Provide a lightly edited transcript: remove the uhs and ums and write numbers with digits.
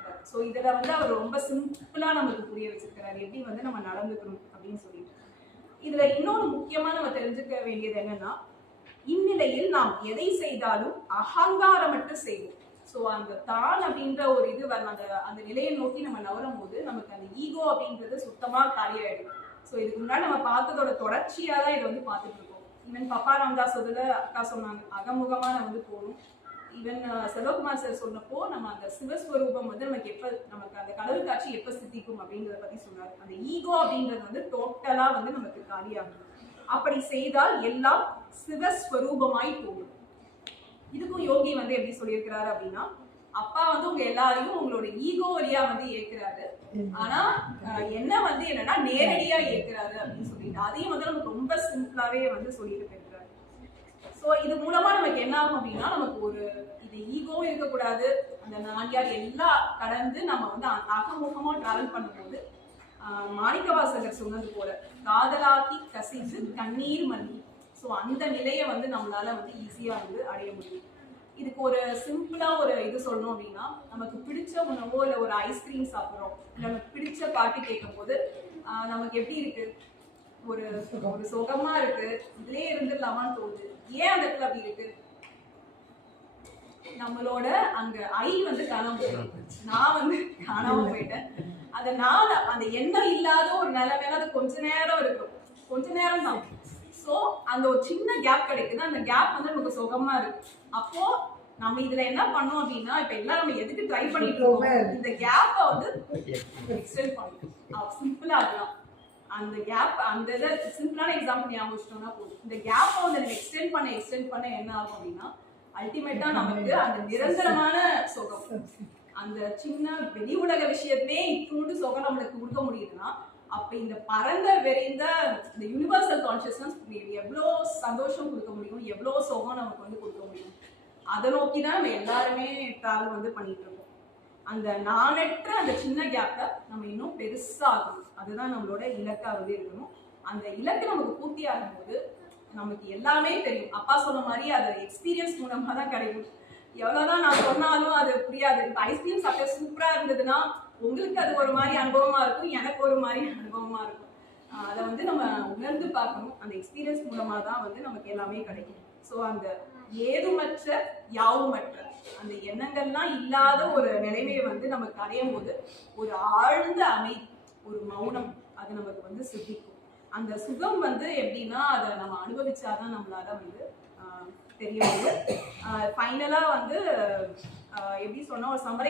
பண்றாரு. ஸோ இதுல வந்து அவர் ரொம்ப சிம்பிளா நமக்கு புரிய வச்சிருக்கிறாரு எப்படி வந்து நம்ம நடந்துக்கணும் அப்படின்னு சொல்லிட்டு. இதுல இன்னொரு முக்கியமா நம்ம தெரிஞ்சுக்க வேண்டியது என்னன்னா, இந்நிலையில் நாம் எதை செய்தாலும் அகங்காரமற்று செய்வோம். ஸோ அந்த தான் அப்படின்ற ஒரு இது அந்த அந்த நிலையை நோக்கி நம்ம நவரும் போது நமக்கு அந்த ஈகோ அப்படின்றது சுத்தமா காலியாயிடும். ஸோ இதுக்கு முன்னாடி நம்ம பார்த்ததோட தொடர்ச்சியா தான் இதை வந்து பார்த்துட்டு இருக்கோம். ஈவன் பப்பா ராமதாஸ் அக்கா சொன்னாங்க, அகமுகமா நம்ம வந்து போகணும். ஈவன் செல்வகுமார் சார் சொன்னப்போ நம்ம அந்த சிவஸ்வரூபம் வந்து நமக்கு அந்த கடவுள் காட்சி எப்ப சித்திக்கும் அப்படின்றத பத்தி சொன்னாரு. அந்த ஈகோ அப்படின்றது வந்து டோட்டலா வந்து நமக்கு காலியாகும். அப்படி செய்தால் எல்லாம் சிவஸ்வரூபமாய் போகும். இதுக்கும் யோகி வந்து எப்படி சொல்லியிருக்கிறாரு அப்படின்னா, அப்பா வந்து உங்க எல்லாரையும் உங்களோட ஈகோ வழியா வந்து ஏற்கிறாரு, ஆனா என்ன வந்து என்னன்னா நேரடியா ஏற்கிறாரு அப்படின்னு சொல்லிட்டு அதையும் வந்து நமக்கு ரொம்ப சிம்பிளாவே வந்து சொல்லிட்டு போயிருக்கிறாரு. சோ இது மூலமா நமக்கு என்ன ஆகும் அப்படின்னா, நமக்கு ஒரு இது ஈகோவும் இருக்கக்கூடாது, அந்த நான் யார் எல்லாம் கடந்து நம்ம வந்து அகமுகமா டிராவல் பண்ணும்போது மாணிக்கவாசகர் சொன்னது போல காதலாக்கி கசிந்து கண்ணீர் மல்லி. ஸோ அந்த நிலையை வந்து நம்மளால வந்து ஈஸியா வந்து அடைய முடியும். இதுக்கு ஒரு சிம்பிளா ஒரு இது சொல்லணும் அப்படின்னா, நமக்கு பிடிச்ச உணவோ இல்லை ஒரு ஐஸ்கிரீம் சாப்பிட்றோம், நமக்கு பிடிச்ச பாட்டு கேட்கும் போது நமக்கு எப்படி இருக்கு, ஒரு ஒரு சுகமா இருக்கு, இதுலயே இருந்துடலாமான்னு தோணுது. ஏன் அந்த இடத்துல அப்படி இருக்கு? நம்மளோட அங்க ஐ வந்து காணாம போயிட்டேன், நான் வந்து காணாம போயிட்டேன். அந்த எண்ணம் இல்லாத ஒரு நிலைமையில அது கொஞ்ச நேரம் இருக்கும், கொஞ்ச நேரம் தான். சோ அந்த ஒரு சின்ன கேப் கிடைக்குது, அந்த கேப் வந்து நமக்கு சுகமா இருக்கு. அப்போ நம்ம இதுல என்ன பண்ணோம் அப்படின்னா, இப்ப எல்லாம் நம்ம எதுக்கு ட்ரை பண்ணிட்டு இருக்கோம், இந்த கேப்ப வந்து எக்ஸ்டெண்ட் பண்ணணும். சிம்பிளா அதுதான் அந்த கேப். அந்த இதை சிம்பிளான எக்ஸாம்பிள் ஞாபகம் வச்சிட்டோம்னா போதும். இந்த கேப்பை வந்து எக்ஸ்டெண்ட் பண்ண என்ன ஆகும் அப்படின்னா, அல்டிமேட்டா நமக்கு அந்த நிரந்தரமான சுகம், அந்த சின்ன வெளி உலக விஷயத்திலே இத்தூண்டு சுகம் நம்மளுக்கு கொடுக்க முடியுதுன்னா, அப்ப இந்த பரந்த விரைந்த இந்த யூனிவர்சல் கான்சியஸ்னஸ் எவ்வளோ சந்தோஷம் கொடுக்க முடியும், எவ்வளோ சுகம் நமக்கு வந்து கொடுக்க முடியும். அதை நோக்கி தான் நம்ம எல்லாருமே டிராவல் வந்து பண்ணிட்டு இருக்கோம். அந்த நானற்ற அந்த சின்ன கேப்பை நம்ம இன்னும் பெருசாகணும், அதுதான் நம்மளோட இலக்கா வந்து இருக்கணும். அந்த இலக்கு நமக்கு பூர்த்தி ஆகும்போது நமக்கு எல்லாமே தெரியும். அப்பா சொன்ன மாதிரி அது எக்ஸ்பீரியன்ஸ் மூலமா தான் கிடைக்கும். எவ்வளவுதான் நான் சொன்னாலும் அது புரியாது. இப்போ ஐஸ்கிரீம் சாப்பிட்ட சூப்பரா இருந்ததுன்னா உங்களுக்கு அது ஒரு மாதிரி அனுபவமா இருக்கும், எனக்கு ஒரு மாதிரி அனுபவமா இருக்கும். அதை வந்து நம்ம உணர்ந்து பார்க்கணும். அந்த எக்ஸ்பீரியன்ஸ் மூலமா தான் வந்து நமக்கு எல்லாமே கிடைக்கும். ஸோ அந்த ஏதுமற்ற யாவுமற்ற அந்த எண்ணங்கள்லாம் இல்லாத ஒரு நிலைமையை வந்து நமக்கு அடையும் போது ஒரு ஆழ்ந்த அமைதி, ஒரு மௌனம் அது நமக்கு வந்து சித்திக்கும். அந்த சுகம் வந்து எப்படின்னா அதை நம்ம அனுபவிச்சாதான் நம்மளால வந்து தெரிய வருது. ஃபைனலா வந்து எப்படி சொன்னா ஒரு சம்மரை